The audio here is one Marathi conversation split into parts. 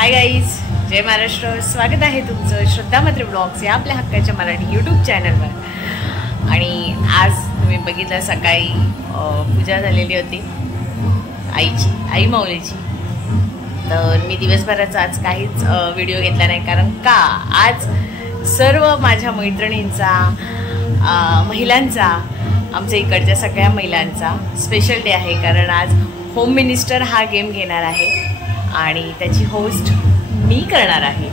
हाय गाईज, जय महाराष्ट्र. स्वागत आहे तुमचं श्रद्धा म्हात्रे ब्लॉग्स या आपल्या हक्काच्या मराठी यूट्यूब चॅनलवर. आणि आज तुम्ही बघितलं सकाळी पूजा झालेली होती आईची, आई माऊलीची. तर मी दिवसभराचा आज काहीच व्हिडिओ घेतला नाही, कारण का आज सर्व माझ्या मैत्रिणींचा, महिलांचा, आमच्या इकडच्या सगळ्या महिलांचा स्पेशल डे आहे. कारण आज होम मिनिस्टर हा गेम घेणार आहे आणि त्याची होस्ट मी करणार आहे.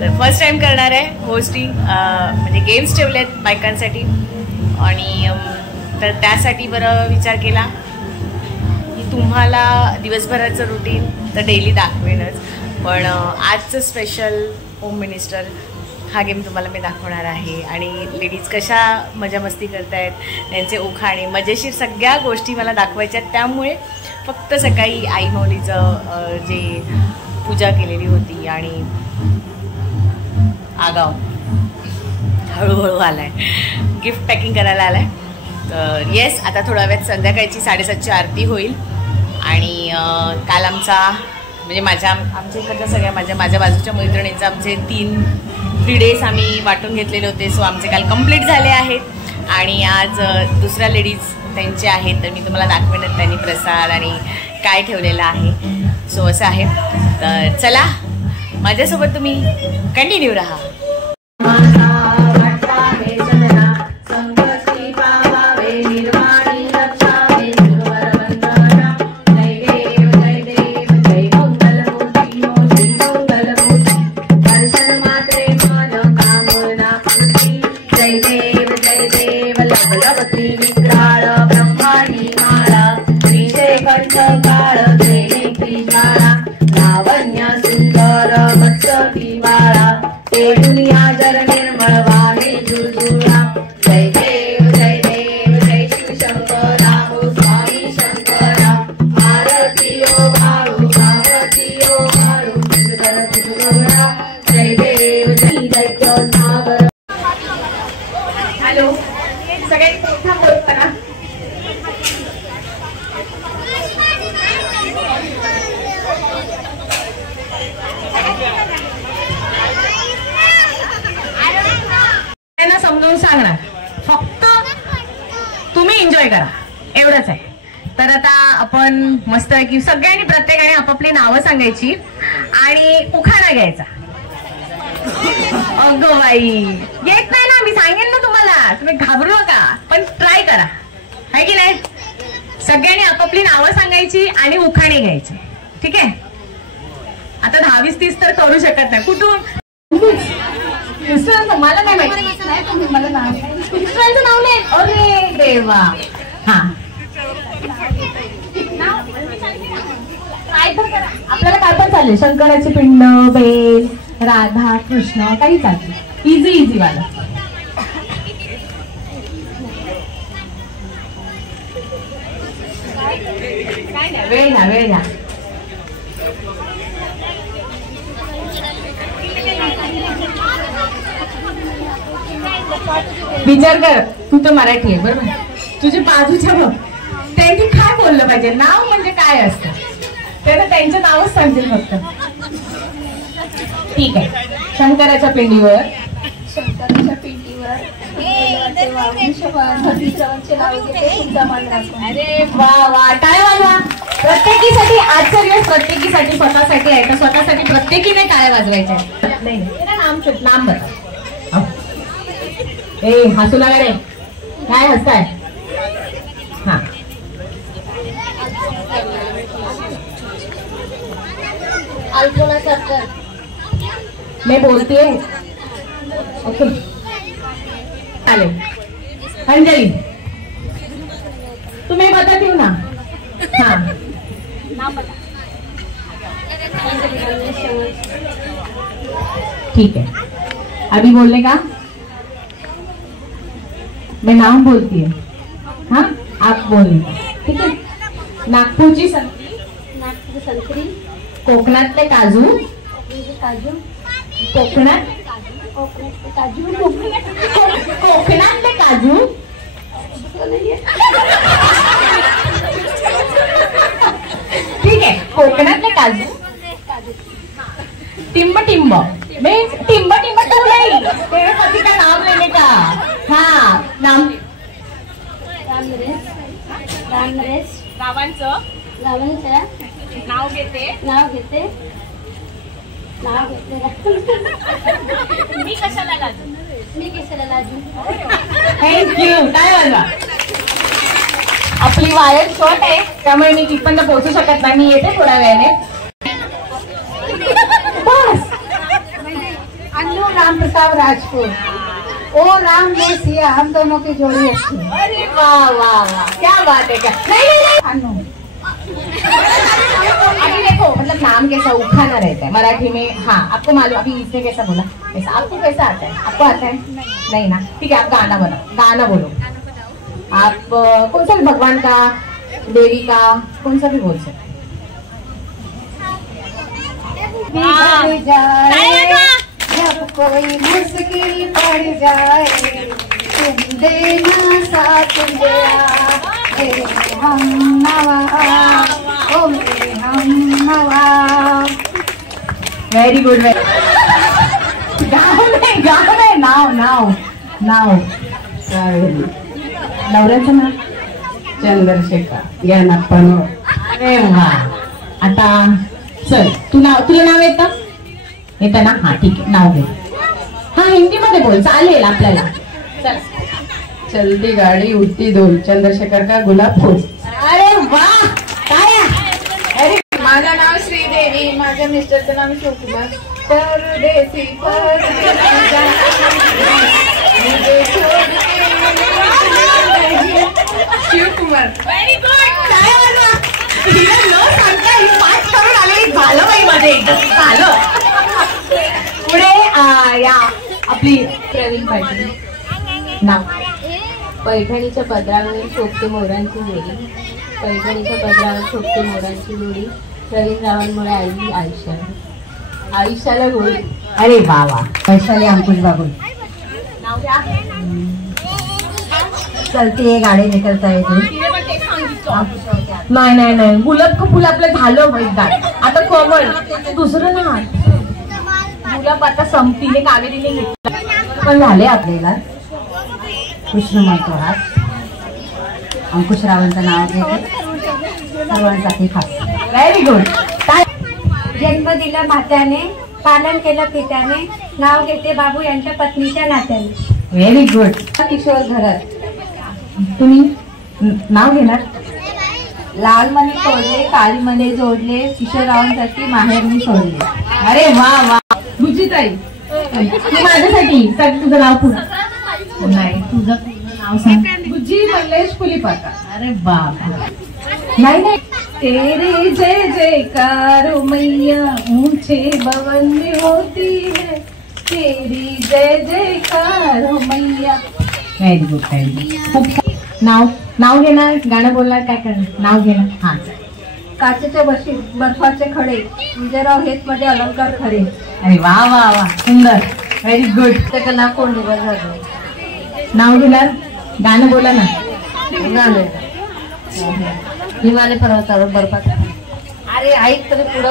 तर फर्स्ट टाइम करणार आहे होस्टिंग, म्हणजे गेम्स ठेवलेत बायकांसाठी. आणि तर त्यासाठी बरं विचार केला की तुम्हाला दिवसभराचं रुटीन तर डेली दाखवेनच, पण आजचं स्पेशल होम मिनिस्टर हा गेम तुम्हाला मी दाखवणार आहे. आणि लेडीज कशा मजा मस्ती करतायत, त्यांचे उखाणे, मजेशीर सगळ्या गोष्टी मला दाखवायच्या. त्यामुळे फक्त सकाळी आई माऊलीचं जे पूजा केलेली होती आणि आगाव हळूहळू आलाय, गिफ्ट पॅकिंग करायला आलाय. तर येस, आता थोड्या वेळात संध्याकाळची 7:30ची आरती होईल. आणि काल आमचा म्हणजे आमच्या इकडच्या सगळ्या माझ्या बाजूच्या मैत्रिणींचा आमचे 3 डेज आम्ही वाटून घेतलेले होते. सो आमचे काल कंप्लीट झाले आहेत. आणि आज दुसऱ्या लेडीज त्यांचे आहेत, तर मी तुम्हाला दाखवेनच त्यांनी प्रसाद आणि काय ठेवलेलं आहे. सो असं आहे. तर चला, माझ्यासोबत तुम्ही कंटिन्यू राहा. हॅलो, सगळे समजावून सांगणार, फक्त तुम्ही एन्जॉय करा, एवढंच आहे. तर आता आपण मस्त आहे की सगळ्यांनी प्रत्येकाने आपापली नावं सांगायची आणि उखाणा घ्यायचा. अगं बाई, येत नाही ना, मी सांगेन ना तुम्हाला, तुम्ही घाबरू नका, पण ट्राय करा, आहे की नाही. सगळ्यांनी आपापली नावं सांगायची आणि उखाणे घ्यायचे, ठीक आहे. आता 10-20-30 तर करू शकत नाही. कुठून मला काय माहिती, मला नाव नाही. अरे देवा, हा आपल्याला काय पण चालेल, शंकराची पिंड, बेल, राधा कृष्ण, काही चालेल. इझी वाला. वेळ घ्या. विचार कर, तू तर मराठी आहे बरोबर, तुझ्या बाजूच्या बघ, त्यांनी काय बोललं पाहिजे, नाव म्हणजे काय असतं, त्याला त्यांचं नावच सांगतील फक्त. ठीक आहे. शंकराच्या पिंडीवर अरे वा वा, टाळ्या वाजवा प्रत्येकीसाठी. आजचा दिवस प्रत्येकीसाठी, स्वतःसाठी आहे, तर स्वतःसाठी प्रत्येकीने टाळ्या वाजवायच्या. नाम बघा. ए, हसू नका रे, काय हसताय. हा, अल्पना सरकार मैं बोलतीये. ओके, चालेल. अंजली, तुम्हें बताती हूँ ना. हाँ, ठीक है. अभी बोलने का, मैं नाम बोलती है, हाँ आप बोलने, ठीक है. नागपूरची संत्री, कोकणातले काजू, कोकणातले काजू, ठीक आहे. कोकणातले काजू, टिम्ब टिम्ब मीन्स टिम्ब टिम्ब टू नहीं, तेरे पति का नाम लेने का। हाँ नाम रावणचं नाव घेते मी कशाला लाजू थँक्यू। काय वाजवा आपली वायर शॉर्ट आहे त्यामुळे मी तिथपर्यंत पोहोचू शकत नाही, मी येते थोड्या वेळाने। बस अन्नू राम प्रताप राजपूत, ओ राम ने सिया, हम दोनों की जोड़ी अच्छी। अरे वाह वाह वाह क्या बात है। क्या नहीं अन्नू अभी देखो मतलब नाम कैसा उखाना रहता है मराठी में। हाँ आपको मालूम अभी इसने कैसा बोला ऐसा, आपको कैसा आता है? आपको आता है नहीं ना, ठीक है आप गाना बनाओ, गाना बोलो आप कौन सा भी, भगवान का, देवी का, कौन सा भी बोल सकते। जब कोई मुश्किल पड़ जाए तुम देना साथ मेरा, मेरे हम नवा, ओ मेरे हम नवा। वेरी गुड गाव नाही नाव नाव नाव नवऱ्याचं नाव चंद्रशेखर ज्ञानप्पन। अरे वा आता चल तुला नाव येतं ना? हा ठीक आहे नाव घे। हा हिंदी मध्ये बोल चालेल आपल्याला। चल चलती गाड़ी उठती धूल, चंद्रशेखर का गुलाब फूल। अरे वा काय अरे माझं नाव श्रीदेवी, माझ्या मिस्टरचं नाव शिवकुमार। परदेसी शिवकुमार। Very good. काय वाजवा हिला न सांगता ही पाठ करून आलेली झालं बाई मध्ये एकदम झालं। पुढे या आपली प्रवीण पाटील। नाव पैठणीच्या पदरावर शोभते मोरांची जोडी, पैठणीच्या पदरावर शोभते मोरांची जोडी, प्रवीण रावणमुळे आली आयुष्याला गोडी। अरे वा वा वैशाली अंकुश बाबू। नाव क्या? चलती है गाड़ी निकलता है दूर। नाही नाही नाही गुलाब का फुल आपलं झालं एकदा, आता कमळ दुसरं ना गुलाब आता संपतीने कावेरीने घेतलं पण झाले आपल्याला। कृष्ण महत्वास अंकुश रावांचं नाव घेते सर्वांसाठी खास। Very good. काय जन्म दिला मात्याने, पालन केलं पित्याने, नाव घेते बाबू यांच्या पत्नीच्या नात्याने। Very good. किशोर घरात तुम्ही नाव घेणार? लाल मणी तोडले, काळी मणी जोडले, किशोररावांसाठी माहेर मी सोडले। अरे वा वा रुचिताई तू माझ्यासाठी सर तुझं नाव पुन्हा नाही, तुझं नाव सांग। बुज्जी मल्लेश फुलीपाका। अरे बाप नाही नाही तेरे जय जयकार मैया ऊंचे भवन में होती है, तेरी जय जयकार मैया। Very good very good. नाव घेणार, गाणं बोलणार, काय करणार? नाव घेणार। हा काचेच्या बर्फाचे खडे, विजयराव हेच मध्ये अलंकार खरे। अरे वा वा वा सुंदर व्हेरी गुड। त्याचं नाव कोण दिवस झालं? नाव घेणार, गाणं बोला ना। गाणं हिमालय पर्वतावर बर्फाचा। अरे ऐक तरी पुढं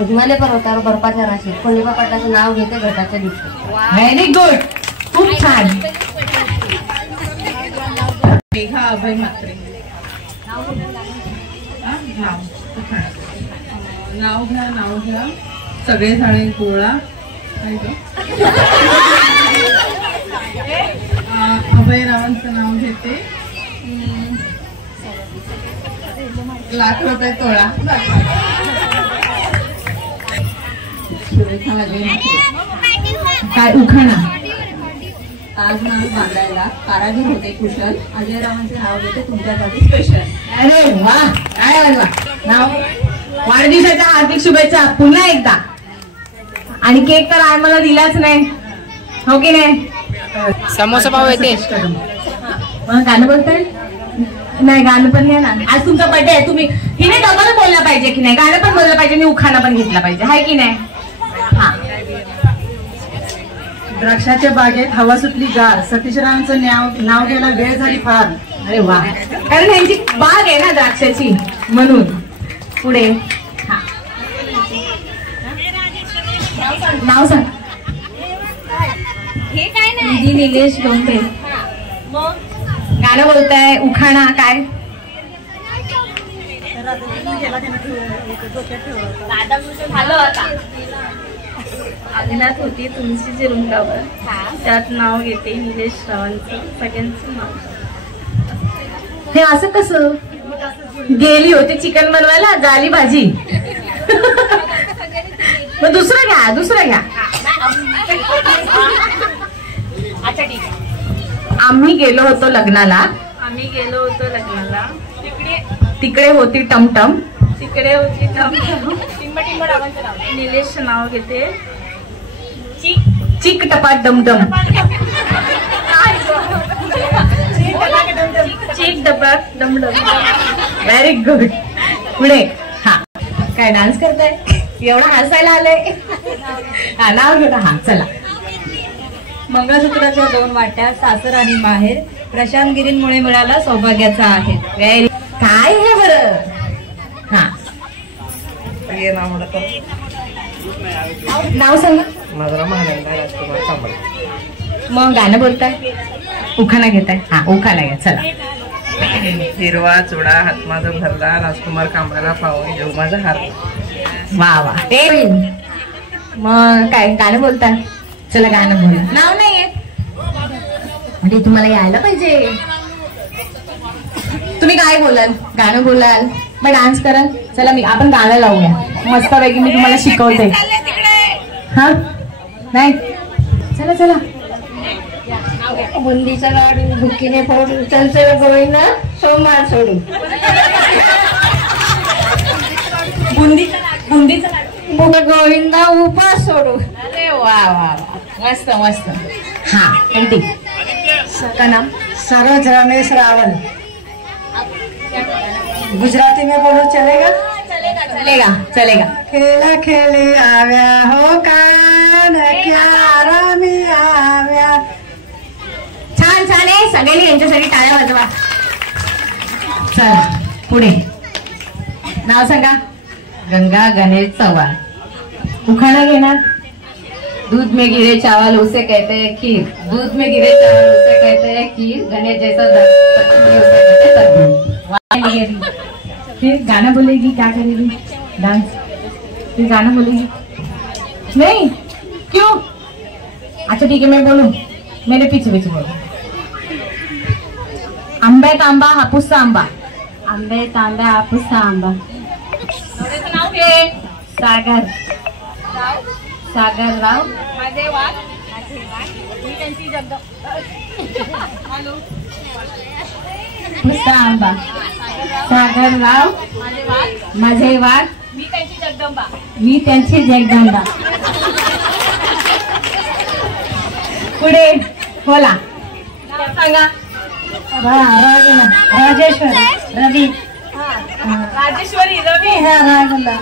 हिमालय पर्वतावर बर्फाच्या राशीत कोंडिबा पाटलाचं नाव घेते घटाच्या दिवशी। व्हेरी गुड खूप छान। मेघा अभय म्हात्रे। नाव घ्या सगळे झाडे गोळा। अभय रावांचं नाव घेते, ₹1,00,000 तोळा। काय उखाणा? ताजमहल बांधायला कारागीर होते कुशल, अजयरावांचे नाव घेते तुमच्यासाठी स्पेशल। अरे वा काय वा नाव। वाढदिवसाच्या हार्दिक शुभेच्छा पुन्हा एकदा। आणि केक तर आम्हाला दिलाच नाही, हो की नाही? समोसा पाव येते। गाणं बोलताय? नाही गाणं पण नाही ना, आज तुमचा बर्थडे आहे, तुम्ही हिने डबल बोलला पाहिजे की नाही? गाणं पण बोललं पाहिजे आणि उखाणा पण घेतला पाहिजे, हाय की नाही? हा द्राक्षाच्या बागेत हवा सुटली गार, सतीशरावांचं नाव घ्यायला वेळ झाली फार। अरे वा कारण यांची बाग आहे ना द्राक्षाची म्हणून। पुढे नाव सांग. विधी निलेश डोंगरे. गाणं बोलताय उखाणा काय? अंगणात होती तुळशीची रुंगावर, त्यात नाव घेते निलेश रावांचं सगळ्यांचं नाव. हे असं कसं? गेली होती चिकन बनवायला, झाली भाजी. मग दुसरं घ्या, दुसरं घ्या. अच्छा ठीक आहे. आम्ही गेलो होतो लग्नाला, आम्ही गेलो होतो लग्नाला, तिकडे होती टमटम, तिकडे होती निलेश नाव घेते चिक टपाट डमडम. चीक डबाक डमडम. Very good. पुढे. हा काय डान्स करताय? एवढा हसायला आलंय. हा नाव घेऊ. हा चला. मंगळसूत्राच्या 2 वाट्या, सासर आणि माहेर, प्रशांत गिरींमुळे मिळाला सौभाग्याचा आहे. व्हेरी. काय हे बरं. हा नाव सांगा. मग गाणं बोलताय उखाणा घेताय. हा उखाणा घ्या चला. हिरवा चुडा हातमाझा भरला, राजकुमार कांबळ्याला पाहून जेव माझा हार. वा वा. ते मग काय गाणं बोलताय. चला गाणं बोला. नाव नाही येत म्हणजे तुम्हाला यायला पाहिजे. तुम्ही काय बोलाल? गाणं बोलाल, मग डान्स कराल. चला आपण गाणं लावूया मस्त पैकी. मी तुम्हाला शिकवते. हा नाही चला चला. बुंदीचा लाडू भुकीने फोडून, चंचल गोविंदा सोमवार सोडून. बुंदीचा मुग गोविंदा उपास सोडू. अरे वा वा वा. मस्त मस्त. हा एंटी का नाम? सरोज रमेश रावल. गुजराती में बोलो चलेगा? चलेगा चलेगा. खेला खेली आव्या हो कान क्या रमी आव्या. छान छान आहे. सगळ्यांनी यांच्यासाठी टाळ्या वाजवा. चला पुढे. नाव सांगा. गंगा गणेश चव्हाण. उखाणा घेणार. दूध में गिरे चावल उसे कहते हैं खीर, दूध में गिरे चावल उसे कहते हैं खीर, गणेश जैसा पत्नी उसे कहते हैं तरबूज. फिर गाना बोलेगी. क्या करेगी? डांस. फिर गाना बोलेगी नहीं क्यों? अच्छा ठीक है मैं बोलूं. मेरे पीछे पीछे बोलो. आंब्यात आंबा हापूसचा आंबा. आंब्यात आंबा हापूसचा आंबा. नाव घे. सागर. सागर राव. हापूसचा आंबा. सागर राव माझे वाघ, मी त्यांची जगदंबा. पुढे बोला. सांगा. राजेश्वरी रवी. राजेश्वरी रवी. रागला.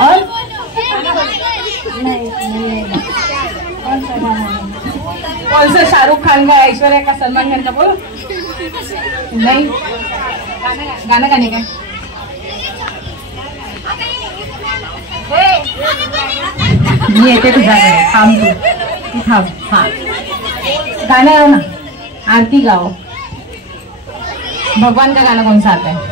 और कौन सा? शाहरुख खान का, ऐश्वर्या का, सलमान खान का? बोलो. नहीं गाना गाने का. मी येते तुझ्याकडे. थांब तू थांब. हा गाना गाओ ना. आरती गाओ. भगवान का गाना कौन सा आता है?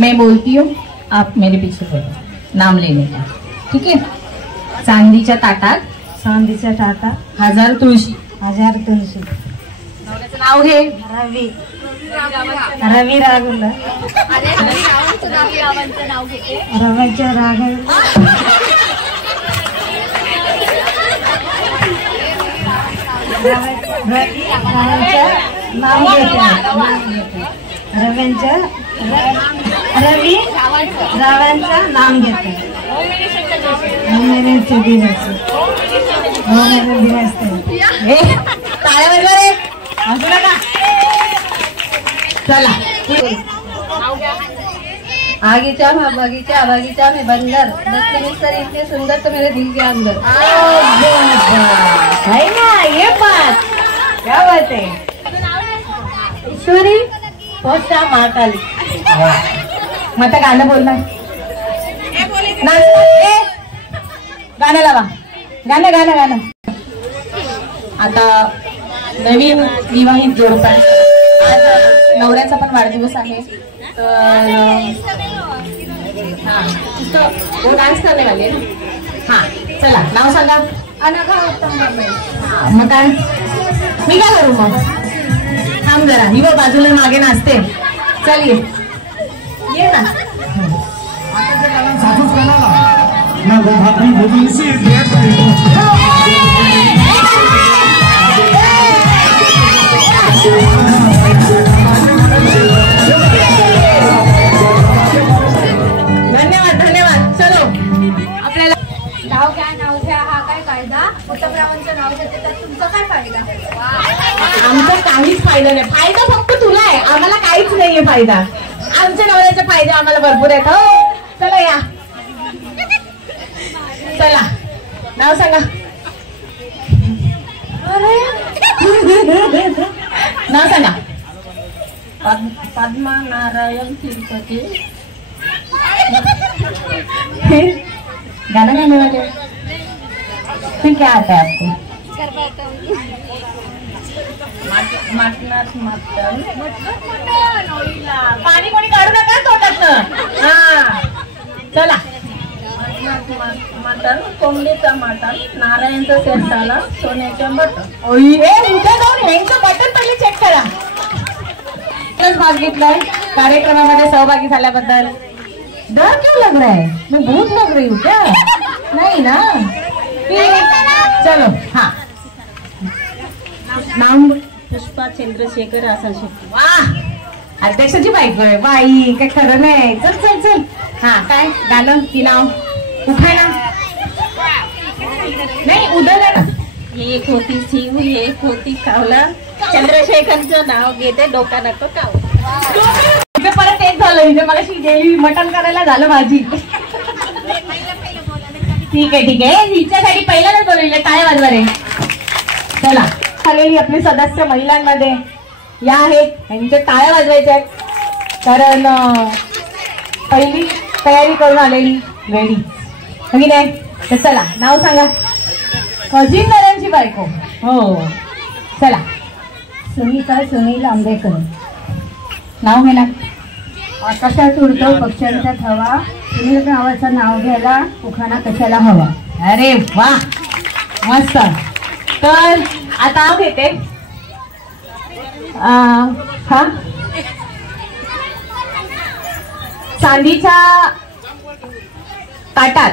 मैं बोलती हूँ, आप मेरे पीछे बोलो नाम लेने का. ठीक है. चांदीच्या ताटात. चांदीच्या ताटात 1000 तुळशी. 1000 तुळशी. नवऱ्याचं नाव घे. रवी. रवी रागुला. रवीच्या राघव. नाव घेते. रव्यांच्या रवी रावांचं नाम घेते. टाळ्या वाजवा रे. वाजू नका. चला. आगीचा बगीचा बगीचा में बंदर, दक्षिणी सर इतने सुंदर तो मेरे दिल के अंदर. है ना ये बात. क्या बात है. महेश्वरी पोचा महाकाली. मग आता गाणं बोलणार गाणं लावा. गाणं गाणं गाणं. आता नवीन विवाहित जोडपा आज नवऱ्याचा पण वाढदिवस आहे तर वो डान्स करने वाले ना. हा चला नाव सांगा. अनघा उत्तम बाबळे. मग काय मी काय करू मग. थांब जरा ही बघ बाजूला मागे नाचते. चल ये ना. धन्यवाद धन्यवाद. चलो आपल्याला नाव घ्या हा काय कायदा. उत्तमरावांचं नाव घेते तर तुमचा काय फायदा. आमचा काहीच फायदा नाही. फायदा फक्त तुला आहे आम्हाला काहीच नाहीये फायदा. आमच्या नवऱ्याचे फायदे आम्हाला भरपूर आहेत. हो चला या. चला नाव सांगा. नाव सांगा. पद्मा नारायण तिरुपती. गाना गाने वाले फिर क्या आता है आपको. पाणी कोणी काढू नका तोंडातनं. हा चला. मटण कोंबडीचा मटण नारायणचा सेट सोन्याच्या मटण. उद्या जाऊन यांचं बटन पहिले चेक करा. भाग घेतलाय कार्यक्रमामध्ये सहभागी झाल्याबद्दल. डर क्यों लग रहा है. मैं भूत लग रही हूँ क्या. नहीं ना. चलो हाँ. नाम पुष्पा चंद्रशेखर आसाशे. वाह अध्यक्षाची बायको आहे. बाई काय खरं नाही. चल चल चल. हा काय गाणं की नाव उठा ना. नाही उद्या ना. एक होती शिव एक होती कावला. चंद्रशेखरचं नाव घेते डोका नको काव. परत एक झालं इथे मला गेली मटण करायला झालं भाजी. ठीक आहे हिच्यासाठी पहिल्यांदाच बोलवले. टाळ्या वाजवा रे. चला आलेली आपले सदस्य महिलांमध्ये या आहेत. यांच्या टाळ्या वाजवायच्या आहेत कारण पहिली तयारी करून आलेली वेळी नाही. तर चला नाव सांगा. खजिनदारांची बायको. हो चला. सुनीता सुनील आंबेकर. नाव घे ना. आकाशात उडतो पक्ष्यांचा थवा. सुनील नावाचं नाव घ्यायला उखाणा कशाला हवा. अरे वा मस्त. तर आता नाव घेते. हा चांदीच्या ताटात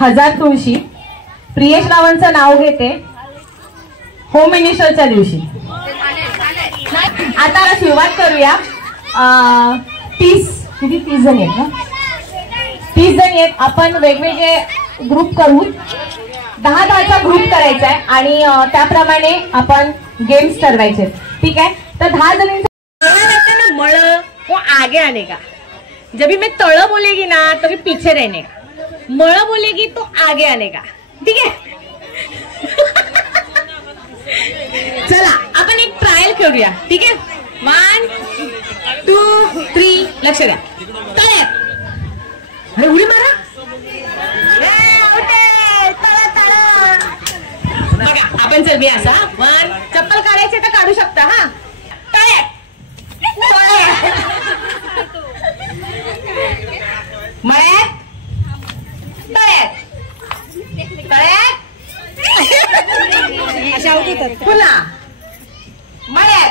1000 तुळशी. प्रियेश रावांचं नाव घेते होम मिनिस्टरच्या दिवशी. आता सुरुवात करूया. 30 जण आहेत ना. 30 जण आहेत. आपण वेगवेगळे ग्रुप करू. 10-10चा ग्रुप करायचा आहे आणि त्याप्रमाणे आपण गेम्स ठरवायचे. ठीक आहे. तर 10 जणांचं मळ वो आगे आने का. जब भी मैं तळ बोलेगी ना तो पीछे रहने का. मळ बोलेगी तो आगे आने का. ठीक आहे. चला आपण एक ट्रायल करूया. ठीक आहे. 1 2 3 लक्ष द्या. तळ्यात अरे उडी मारा. बघा आपण चल बी असा 1 चप्पल काढायचे तर काढू शकता. हा तळ्यात मळ्यात तळ्यात तळ्यात पुन्हा मळ्यात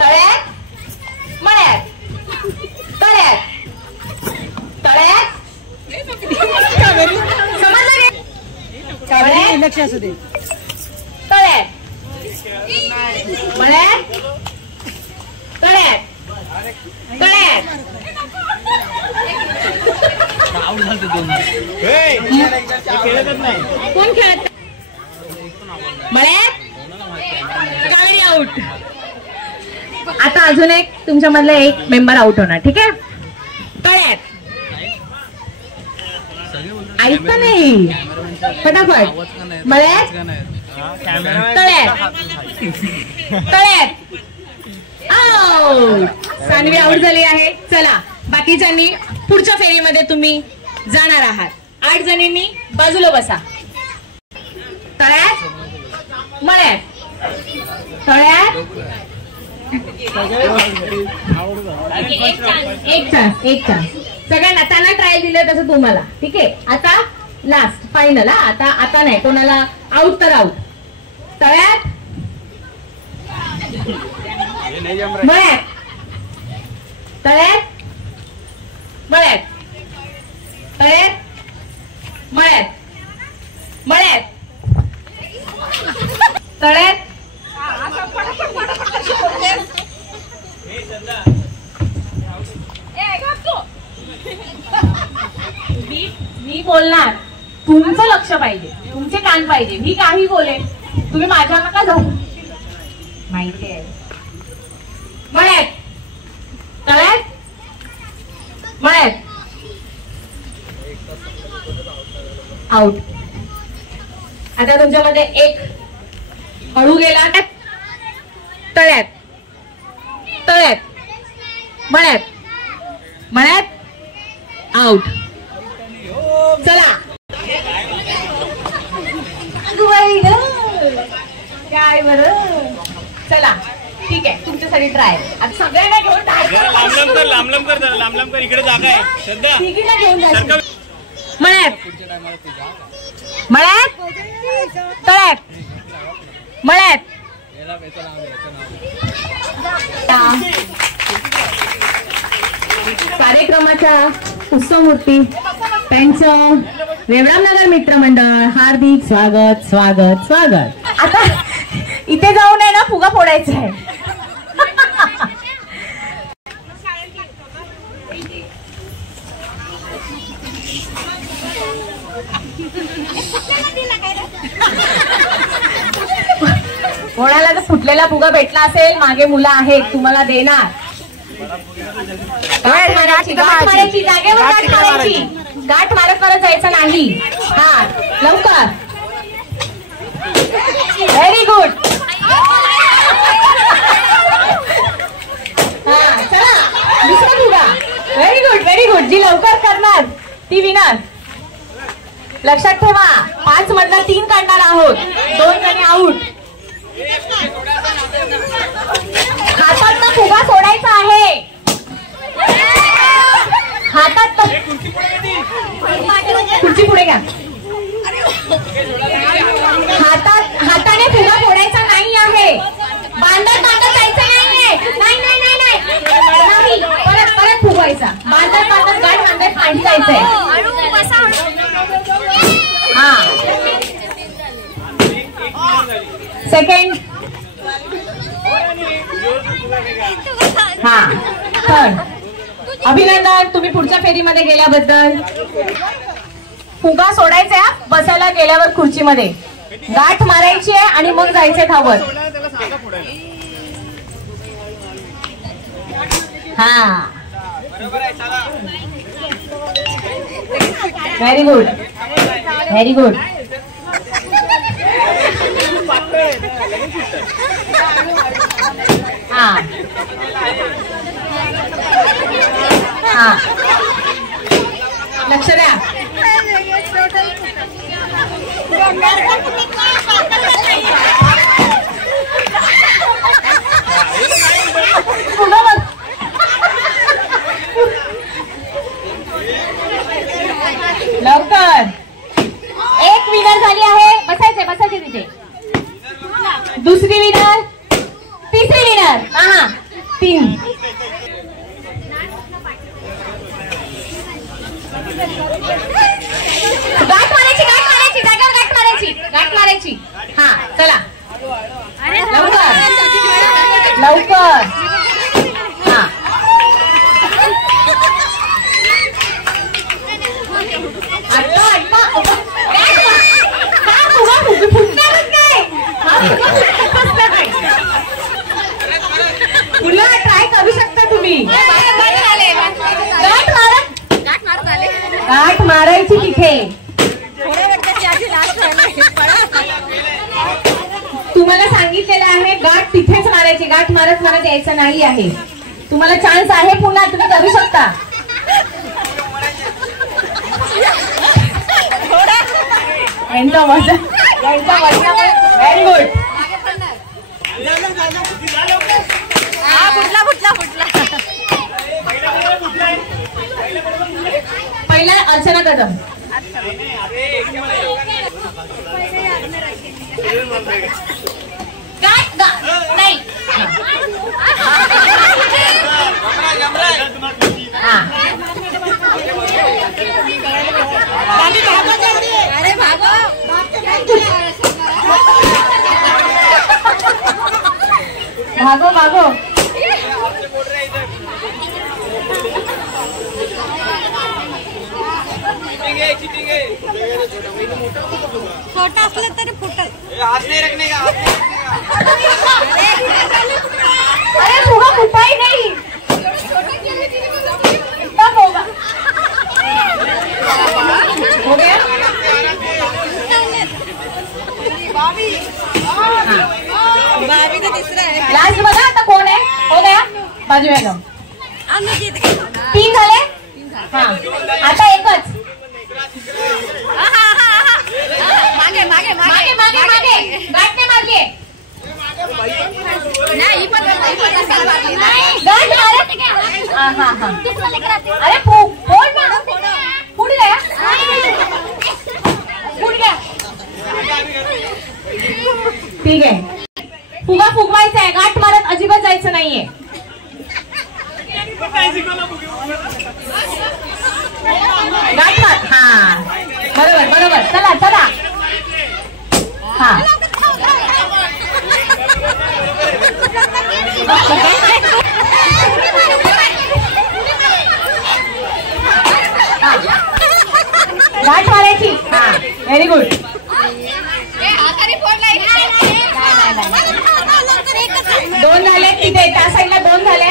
तळ्यात मळ्यात तळ्यात तळ्यात. समजलं लक्ष असू दे. तळ्यात मळ्यात तळ्यात तळ्यात. कोण खेळत मळ्यात. कावेरी आउट. आता अजून एक तुमच्या मधला एक मेंबर आउट होणार. ठीक आहे. तळ्यात ऐकतं नाही फटाफट. मळ्यात तळ्यात तळ्यात सानवी आउट झाली आहे. चला बाकीच्यांनी पुढच्या फेरीमध्ये तुम्ही जाणार आहात. 8 जणींनी बाजूला बसा. तळ्यात मळ्यात तळ्यात एक चान्स सगळ्यांना त्यांना ट्रायल दिलं तसं तुम्हाला. ठीक आहे. आता लास्ट फायनल. आता नाही कोणाला आउट तर आउट. तळ्यात मळ्यात तळ्यात मळ्यात तळ्यात मळ्यात मळ्यात तळ्यात मी बोलणार. तुमचं लक्ष पाहिजे. तुमचे कान पाहिजे. मी काही बोले तुम्ही माझ्या नका जाऊ. माहिती आहे. मळ्यात तळ्यात मळ्यात आउट. आता तुमच्यामध्ये एक हळू गेला. तळ्यात तळ्यात मळ्यात मळ्यात आउट. चला काय बरं. चला ठीक आहे. तुमच्यासाठी ट्राय. आता सगळ्यांना घेऊन लांब कर इकडे जागा आहे. श्रद्धा घेऊन मळ्यात मळ्यात तळ्यात मळ्यात. कार्यक्रमाच्या उत्सवमूर्ती त्यांचं रेवरामनगर मित्रमंडळ हार्दिक स्वागत स्वागत स्वागत. आता इथे जाऊन आहे ना फुगा फोडायचा आहे. कोणाला जर फुटलेला फुगा भेटला असेल मागे मुलं आहेत तुम्हाला देणार. गाठ मारायची जागेवर गाठ मारायची. गाठ मारत मारत जायचं नाही. हा लवकर. Very good. हा चला दुसरा फुगा. Very good very good. जी लवकर करणार ती विनर. लक्षात ठेवा 5 मधला 3 काढणार आहोत. 2 जणी आउट. हातात फुगा सोडायचा आहे. हातात खुर्ची पुढे घ्या. हाताने फुगा फोडायचा नाही आहे. बांधत जायचं नाहीये. नाही परत फुगवायचा. बांधत गाठ बांधत पाणी जायचंय. हा सेकंड. हा थर्ड. अभिनंदन तुम्ही पुढच्या फेरीमध्ये गेल्याबद्दल. फुगा सोडायचा बसायला गेल्यावर खुर्चीमध्ये. गाठ मारायची आहे आणि मग जायचंय धावत. हा व्हेरी गुड व्हेरी गुड. हा हा लक्ष द्या. लवकर. एक विनर झाली आहे. बसायचे तिथे. दुसरी विनर. तिसरी विनर. हा 3. गाठ मारायची. हा चला लवकर. हा पुन्हा ट्राय करू शकता तुम्ही. गाठ मारायची तिथे. तुम्हाला सांगितलेलं आहे गाठ तिथेच मारायची, गाठ मारत मारत यायचं नाही आहे. तुम्हाला चान्स आहे पुन्हा, तुम्ही करू शकता. यांचा मजा व्हेरी गुड. पहिला अर्चना कदम. नाही भागो भागो. छोटा असलं तरी फुटल. अरे फुगा फुटाई नाही. हो गया. लास्ट बघा आता कोण आहे. हो गया. बाजू मॅडम 3 झाले. हा आता एकच. मागे मागे मागे मागे मागे गाठ नाही मारली. नाही पण गाठ मारत. हा हा हा. अरे फोड ना. फुट गया. फुट गया. ठीक आहे. फुगा फुगवायचा आहे, गाठ मारत अजिबात जायचं नाहीये. गाठ मार. हा बरोबर बरोबर. चला चला. हा गाठ मारायची. हा व्हेरी गुड. दोन झाले तिथे, त्या साईडला 2 झाले.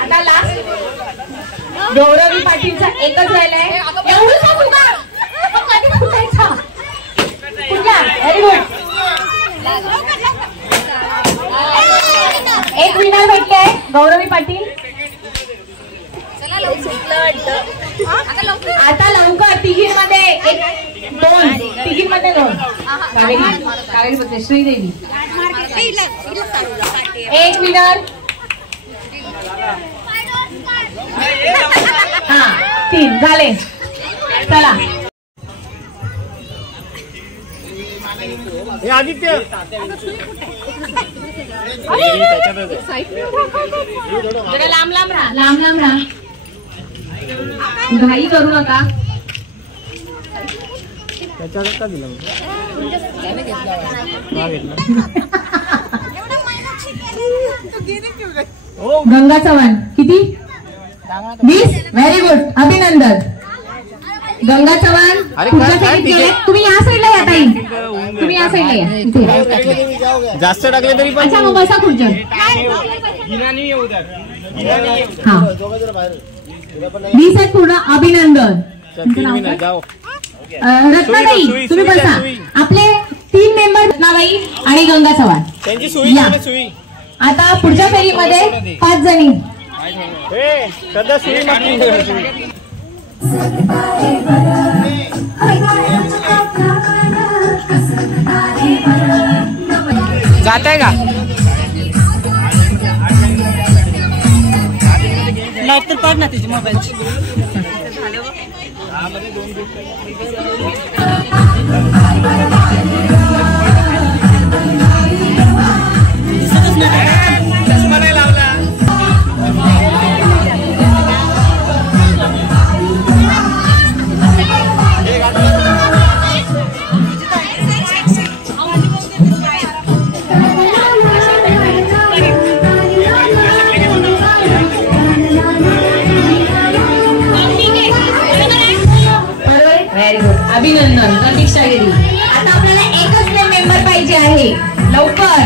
आता लास्ट गौरवी पाटीलचा एकच राहिलाय. एवढं फुगा कधी फुटायचा. फुटला. Very good. एक विनर भेटले गौरवी पाटील. आता लवकर तिघींमध्ये 2 तिघींमध्ये 2. कावेरी बोलते श्रीदेवी. एक विनर. हा 3 झाले. चला हे आदित्य लांब लांब राहा, लांब लांब राहा. घाई करू नका. त्याच्यावर का दिला गंगा चव्हाण किती 20. Very good. अभिनंदन. गंगा चव्हाण पुढच्या साईड गेले. तुम्ही या साईडला या ताई. तुम्ही या साईडला या. इथे जास्त टाकले तरी पण. अच्छा मग बसा खुर्च्या. हा 20 आहेत पूर्ण. अभिनंदन. रत्नाबाई तुम्ही बसा. आपले 3 मेंबर रत्नाबाई आणि गंगा चव्हाण. त्यांची सुई. आता पुढच्या फेरीमध्ये 5 जणी. सध्या सुई जात आहे का. लाईट तर पाड ना तिची मोबाईलची. अभिनंदन. प्रतीक्षा गिरी. आता आपल्याला एकच मेंबर पाहिजे आहे. लवकर.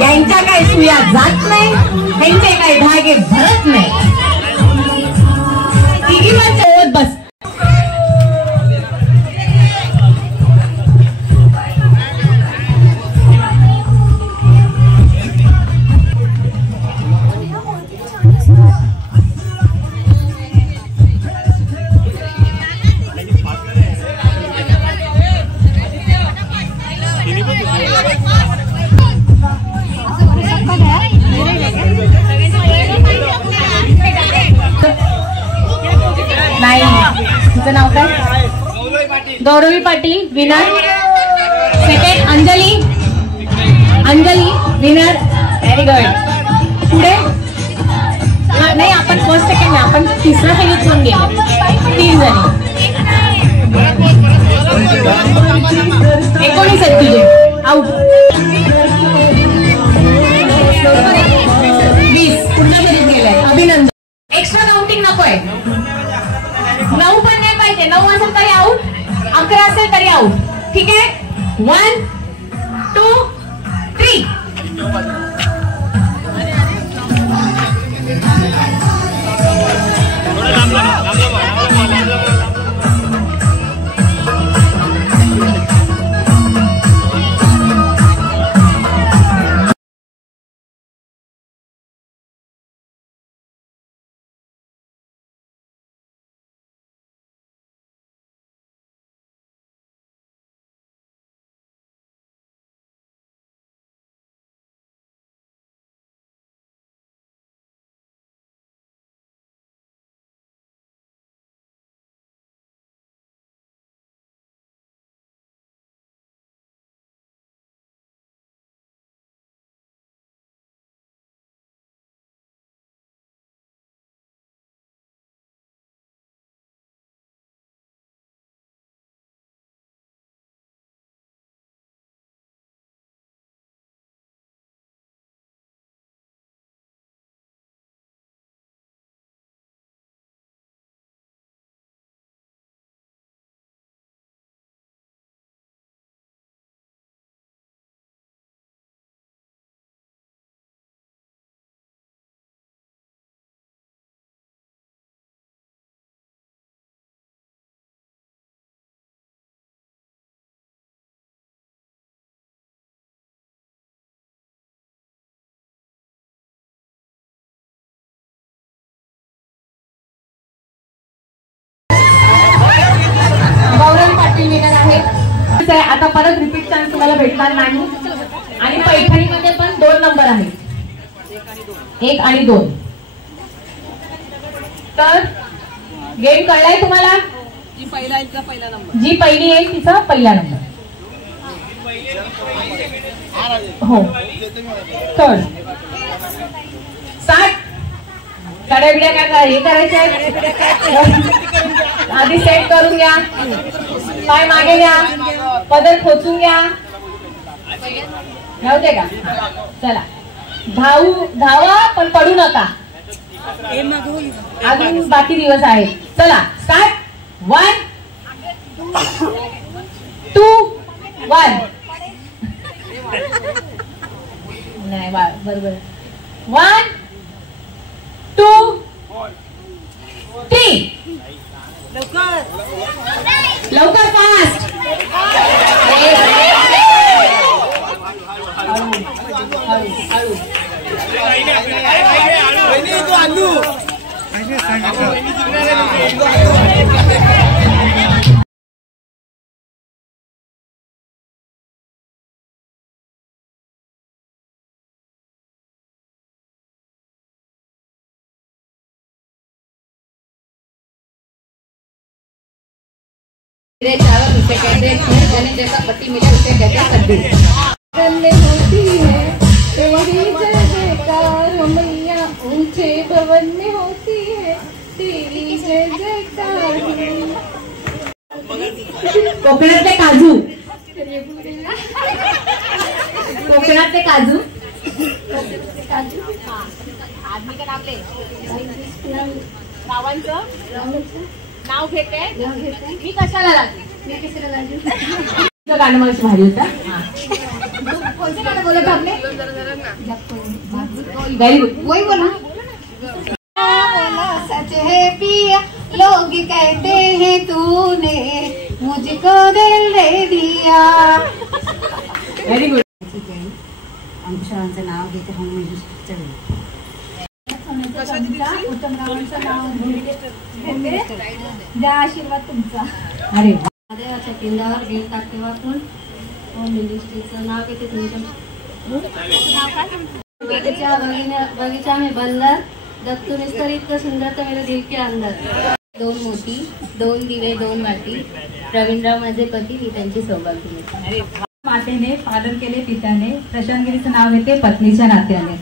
यांच्या काय सुया जात नाही, यांचे काय धागे भरत नाही. तिघींवर बस. तिचं नाव काय? Gauravi Patil winner. Second Anjali winner. Very good. पुढे नाही, आपण फर्स्ट सेकंड नाही, आपण तिसऱ्या फेरीत पण गेलो 3 जणी. 19 आहेत तुझे. आउट. 20 पुन्हा फेरीत गेलाय. अभिनंदन. एक्स्ट्रा काउंटिंग नकोय. 9 पण नाही पाहिजे. 9 असेल तरी आउट, 11 असेल तरी आउट. ठीक आहे. 1 2 3. आता परत रिपीट चान्स तुम्हाला भेटणार नाही. आणि पैठणीमध्ये पण 2 नंबर आहेत, 1 आणि 2. तर गेम कळलाय तुम्हाला? जी पहिली येईल तिचा पहिला नंबर. हो. थर्ड 60 साड्या बिड्या काय हे करायचे आधी सेट करून घ्या. पाय मागे घ्या, पदर खोचून घ्या. नव्हते का? चला धावा पण पडू नका, अजून बाकी दिवस आहेत. चला स्टार्ट. 1 2 1. नाही बरोबर. 1 2 3. लवकर फास्ट. चावल उसे कहते हैं, गले जैसा पट्टी मिले उसे कहते हैं कद्दू. गले होती है तेरी जय जयकार मैया, ऊंचे भवन में होती है तेरी जय जयकार. कोकणातले काजू. कोकणातले काजू. आदमी का नाम ले. गावांचं नाव घेते. मी कशाला लागली? मी कशाला लागली? गाणं मला भारी होता. कोणतं गाणं बोलत आपले? Very good. वही बोला. सच है पिया, लोग कहते हैं तूने मुझको दिल दे दिया. Very good. अंकुशरावांचं नाव घेते म्हणून मी द्या आशीर्वाद तुमचा. अरे महादेवाच्या पिंडावर गिळतात तेव्हा पण मिनिस्ट्रीचं नाव घेते तुमचं. बगीचा में बंदर, जब तुम इस तरह इतना सुंदर तो मेरे दिल के अंदर. दोन मोती, दोन दिवे, दोन वाटी. रवींद्रराव माझे पती, मी त्यांची सौभाग्यवती. मातेने पालन केले पित्याने, प्रशांतगिरीचं नाव घेते पत्नीच्या नात्याने.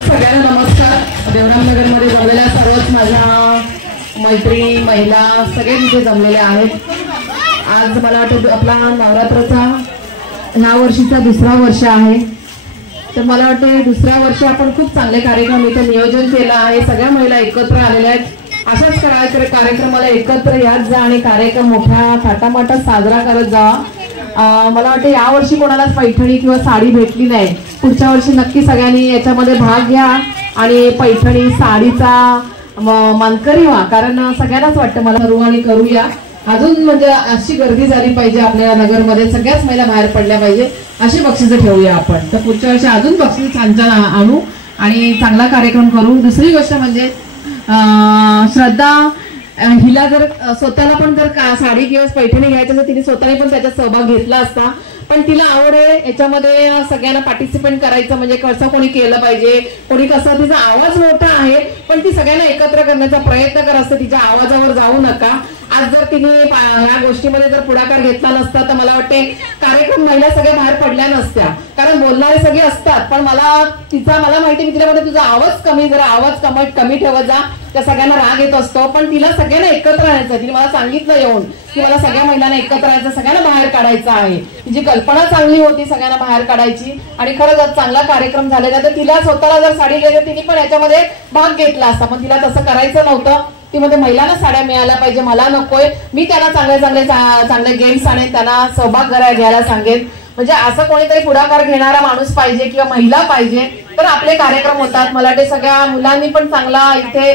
सगळ्यांना नमस्कार. देवरामनगरमध्ये जमलेल्या सर्वच माझ्या मैत्री महिला सगळे तिथे जमलेले आहेत. आज मला वाटतं आपला नवरात्राचा ह्या वर्षीचा दुसरा वर्ष आहे. तर मला वाटतं दुसऱ्या वर्षी आपण खूप चांगले कार्यक्रम इथे नियोजन केलं आहे. सगळ्या महिला एकत्र आलेल्या आहेत. अशाच कार्यक्रमाला एकत्र यात जा आणि कार्यक्रम मोठ्या थाटामाटात साजरा करत जावा. मला वाटतं यावर्षी कोणालाच पैठणी किंवा साडी भेटली नाही. पुढच्या वर्षी नक्की सगळ्यांनी याच्यामध्ये भाग घ्या आणि पैठणी साडीचा मानकरी व्हा. कारण सगळ्यांनाच वाटतं मला करू आणि करूया. अजून म्हणजे अशी गर्दी झाली पाहिजे आपल्या नगरमध्ये, सगळ्याच महिला बाहेर पडल्या पाहिजे, अशी बक्षिसं ठेवूया आपण. तर पुढच्या वर्षी अजून बक्षीस छान छान आणू आणि चांगला कार्यक्रम करू. दुसरी गोष्ट म्हणजे श्रद्धा हिला जर स्वतःला पण जर साडी किंवा पैठणी घ्यायचं तर तिने स्वतःने पण त्याच्यात सहभाग घेतला असता. पण तिला आवड आहे याच्यामध्ये सगळ्यांना पार्टिसिपेट करायचं, म्हणजे कसं कोणी केलं पाहिजे, कोणी कसं. तिचा आवाज मोठा आहे पण ती सगळ्यांना एकत्र करण्याचा प्रयत्न करत असते. तिच्या आवाजावर जाऊ नका. आज जर तिने या गोष्टीमध्ये जर पुढाकार घेतला नसता तर मला वाटते कार्यक्रम महिला सगळ्या बाहेर पडल्या नसत्या. कारण बोलणारे सगळे असतात पण मला माहिती मी तिला म्हणते तुझा आवाज कमी, जरा आवाज कमी ठेवत जा. त्या सगळ्यांना राग येत असतो पण तिला सगळ्यांना एकत्र राहायचं. तिने मला सांगितलं येऊन की मला सगळ्या महिलांना एकत्र राहायचं, सगळ्यांना बाहेर काढायचं आहे. तिची कल्पना चांगली होती सगळ्यांना बाहेर काढायची आणि खरंच चांगला कार्यक्रम झालेला. तर तिला स्वतःला जर साडी घ्यायची तिने पण याच्यामध्ये भाग घेतला असता. पण तिला तसं करायचं नव्हतं. ती मध्ये महिलांना साड्या मिळायला पाहिजे, मला नकोय. मी त्यांना चांगले गेम्स आणेन, त्यांना सहभाग घ्यायला सांगेन. म्हणजे असं कोणीतरी पुढाकार घेणारा माणूस पाहिजे किंवा महिला पाहिजे तर आपले कार्यक्रम होतात. मला वाटते सगळ्या मुलांनी पण चांगला इथे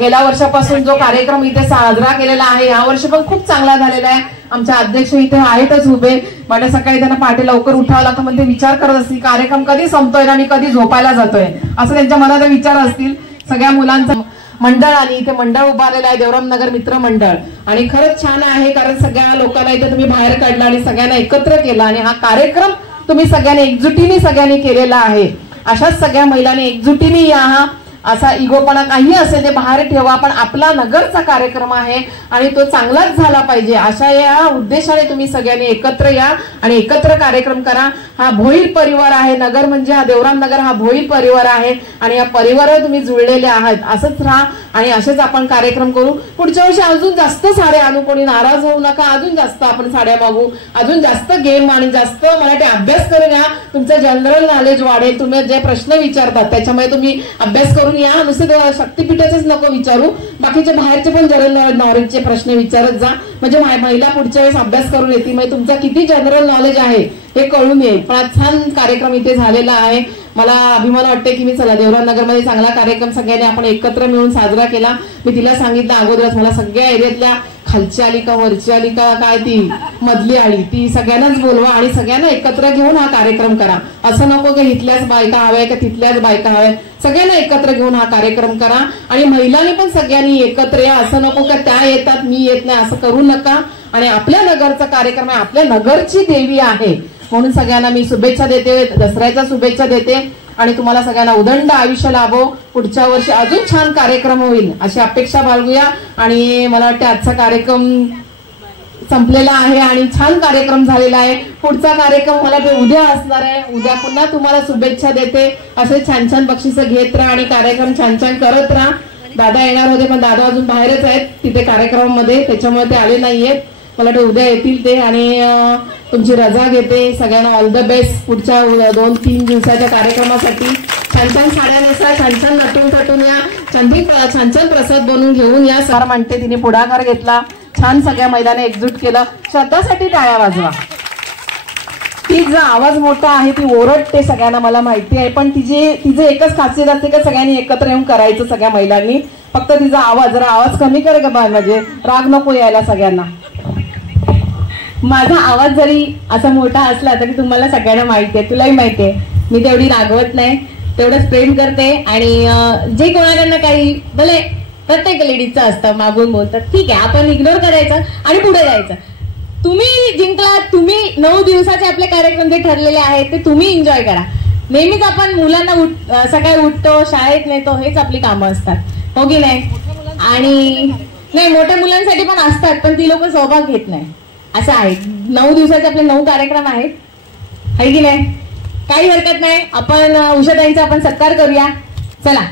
गेल्या वर्षापासून जो कार्यक्रम इथे साजरा केलेला आहे या वर्षी पण खूप चांगला झालेला आहे. आमच्या अध्यक्ष इथे आहेतच उभे. म्हणजे सकाळी त्यांना पहाटे लवकर उठावं लागतं म्हणजे विचार करत असतील कार्यक्रम कधी संपतोय आणि कधी झोपायला जातोय, असं त्यांच्या मनात विचार असतील. सगळ्या मुलांचं मंडळ आणि इथे मंडळ उभारलेलं आहे देवरामनगर मित्र मंडळ आणि खरंच छान आहे. कारण सगळ्या लोकांना इथे तुम्ही बाहेर काढला आणि सगळ्यांना एकत्र केला आणि हा कार्यक्रम तुम्ही सगळ्यांनी एकजुटीने सगळ्यांनी केलेला आहे. अशाच सगळ्या महिलांनी एकजुटीने या. असा इगोपणा काही असेल ते बाहेर ठेवा. पण आपला नगरचा कार्यक्रम आहे आणि तो चांगलाच झाला पाहिजे अशा या उद्देशाने तुम्ही सगळ्यांनी एकत्र या आणि एकत्र कार्यक्रम करा. हा भोईर परिवार आहे. नगर म्हणजे हा देवरामनगर हा भोईर परिवार आहे आणि या परिवारात तुम्ही जुळलेले आहात. असंच राहा आणि असेच आपण कार्यक्रम करू. पुढच्या वर्षी अजून जास्त साड्या आणू. कोणी नाराज होऊ नका. अजून जास्त आपण साड्या मागू, अजून जास्त गेम आणि जास्त मराठी अभ्यास करून या. तुमचं जनरल नॉलेज वाढेल. तुम्ही जे प्रश्न विचारतात त्याच्यामुळे तुम्ही अभ्यास करून या. नुसते शक्तीपीठाचेच नको विचारू, बाकीचे बाहेरचे पण जनरल नॉलेजचे प्रश्न विचारत जा. म्हणजे महिला पुढच्या वेळेस अभ्यास करून येतील. म्हणजे तुमचा किती जनरल नॉलेज आहे हे कळून येईल. पण छान कार्यक्रम इथे झालेला आहे. मला अभिमान वाटते की मी चला देवरामनगरमध्ये चांगला कार्यक्रम सगळ्यांनी आपण एकत्र मिळून साजरा केला. मी तिला सांगितलं अगोदरच मला सगळ्या एरियातल्या खालची आली का वरची आली का काय ती मधली आली ती सगळ्यांनाच बोलवा आणि सगळ्यांना एकत्र घेऊन हा कार्यक्रम करा. असं नको की इथल्याच बायका हव्या का तिथल्याच बायका हव्या, सगळ्यांना एकत्र घेऊन हा कार्यक्रम करा. आणि महिलांनी पण सगळ्यांनी एकत्र या. असं नको का त्या येतात मी येत नाही असं करू नका. आणि आपल्या नगरचा कार्यक्रम आहे, आपल्या नगरची देवी आहे म्हणून सगळ्यांना मी शुभेच्छा देते, दसऱ्याच्या शुभेच्छा देते. आणि तुम्हाला सगळ्यांना उदंड आयुष्य लाभो, पुढच्या वर्षी अजून छान कार्यक्रम होईल अशी अपेक्षा बाळगूया. आणि मला वाटतं आजचा कार्यक्रम संपलेला आहे आणि छान कार्यक्रम झालेला आहे. पुढचा कार्यक्रम मला उद्या असणार आहे. उद्या पुन्हा तुम्हाला शुभेच्छा देते. असे छान छान बक्षिसं घेत राहा आणि कार्यक्रम छान छान करत राहा. दादा येणार होते पण दादा अजून बाहेरच आहेत तिथे कार्यक्रमामध्ये, त्याच्यामुळे ते आले नाहीयेत. मला वाटतं उद्या येतील ते. आणि तुमची रजा घेते. सगळ्यांना ऑल द बेस्ट पुढच्या 2-3 दिवसाच्या कार्यक्रमासाठी. छान छान साड्या नेसा, छान छान नटून थटून या, छान छान प्रसाद बनवून घेऊन या. सार म्हणते तिने पुढाकार घेतला, छान सगळ्या महिलांनी एकजूट केलं. श्रद्धासाठी टाळ्या वाजवा. तिचा आवाज मोठा आहे, ती ओरडते सगळ्यांना मला माहिती आहे, पण तिचे एकच खासियत असते की सगळ्यांनी एकत्र येऊन करायचं सगळ्या महिलांनी. फक्त तिचा आवाज जरा आवाज कमी करे का बाय, म्हणजे राग नको यायला सगळ्यांना. माझा आवाज जरी असा मोठा असला तरी तुम्हाला सगळ्यांना माहिती आहे, तुलाही माहिती आहे, मी तेवढी रागवत नाही, तेवढंच प्रेम करते. आणि जे कोणाकडनं काही भले प्रत्येक लेडीजचं असतं मागून बोलतात, ठीक आहे आपण इग्नोर करायचं आणि पुढे जायचं. तुम्ही जिंकलात, तुम्ही 9 दिवसाचे आपले कार्यक्रम जे ठरलेले आहेत ते तुम्ही एन्जॉय करा. नेहमीच आपण मुलांना सकाळी उठतो, शाळेत नेतो, हेच आपली कामं असतात, हो की नाही. आणि नाही मोठ्या मुलांसाठी पण असतात पण ती लोक सहभाग घेत नाही, असं आहे. 9 दिवसाचे आपले 9 कार्यक्रम आहेत, आहे की नाही. काही हरकत नाही, आपण उषाताईंचा आपण सत्कार करूया. चला.